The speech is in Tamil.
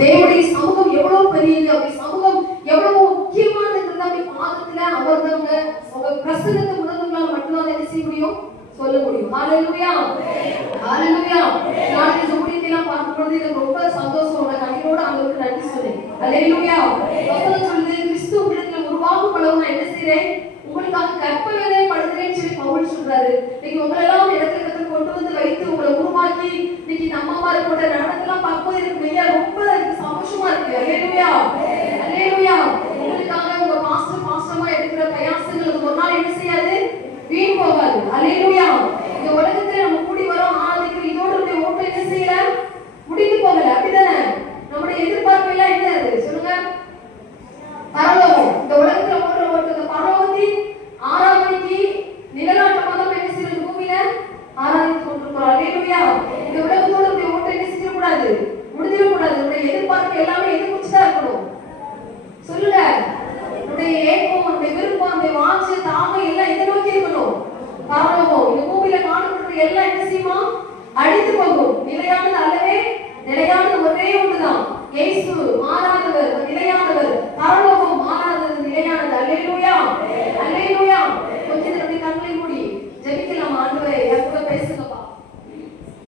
தேவனுடைய சமூகம் எவ்வளவு பெரியது, அப்படி சமூகம் எவ்வளவு முக்கியமானது அப்படி பாதத்துல அமர்ந்தவங்க அவங்க பிரசன்னத்தை உணர்வுகளால் மட்டும்தான் என்ன செய்ய முடியும், சொல்ல முடியும். ஹalleluya ஹalleluya. நான் இந்த ஊழியத்தெல்லாம் பார்க்கும் பொழுது எனக்கு ரொம்ப சந்தோஷம். உங்க கண்ணீரோட ஆண்டவருக்கு நன்றி சொல்றேன். ஹalleluya. வசனம் சொல்லுது, கிறிஸ்து உங்களிடத்தில் உருவாகும் அளவு நான் என்ன செய்றேன், உங்களுக்காக கற்பனை படுகிறேன்னு சொல்லி பவுல் சொல்றாரு. நீங்க உங்களெல்லாம் இடத்துல கொண்டு வந்து வைத்து உங்களை உருவாக்கி இன்னைக்கு நம்ம அம்மா போட்ட நடனத்தெல்லாம் பார்க்கும்போது எனக்கு மெய்யா ரொம்ப சந்தோஷமா இருக்கு. ஹalleluya ஹalleluya. உங்களுக்காக உங்க பாஸ்டமா எடுக்கிற பிரயாசங்கள் ஒரு நாள் என்ன செய்யாது, வீண் போகாது. ஹalleluya. இந்த உலகத்துல நம்ம கூடி வரோம் ஆராதிக்கிற இதோட நம்முடைய ஓட்டம் என்ன செய்யல, முடிந்து போகல. அப்படிதானே? நம்முடைய எதிர்பார்ப்பு எல்லாம் என்ன அது சொல்லுங்க, பரலோகம். இந்த உலகத்துல ஓடுற ஓட்டத்தை பரலோகத்தின் ஆராதனைக்கு நிலநாட்டமாக நம்ம என்ன செய்யறது, பூமியில ஆராதித்துக் கொண்டிருக்கிறோம். ஹalleluya. இந்த உலகத்தோட நம்முடைய ஓட்டம் என்ன செய்யக்கூடாது, முடிஞ்சிடக்கூடாது. நம்முடைய எதிர்பார்ப்பு எல்லாமே எது குறிச்சுதான் இருக்கணும் சொல்லுங்க. நம்முடைய ஏக்கம், நம்முடைய விருப்பம், நம்முடைய வாஞ்சை, தாகம் எல்லாம் எதை நோக்கி இருக்கணும், பரலோகம். இந்த பூமியில காணப்படுற எல்லாம் என்ன செய்யுமா, அழிந்து போகும். நிலையானது அல்லவே, நிலையானது ஒரே ஒன்றுதான், இயேசு.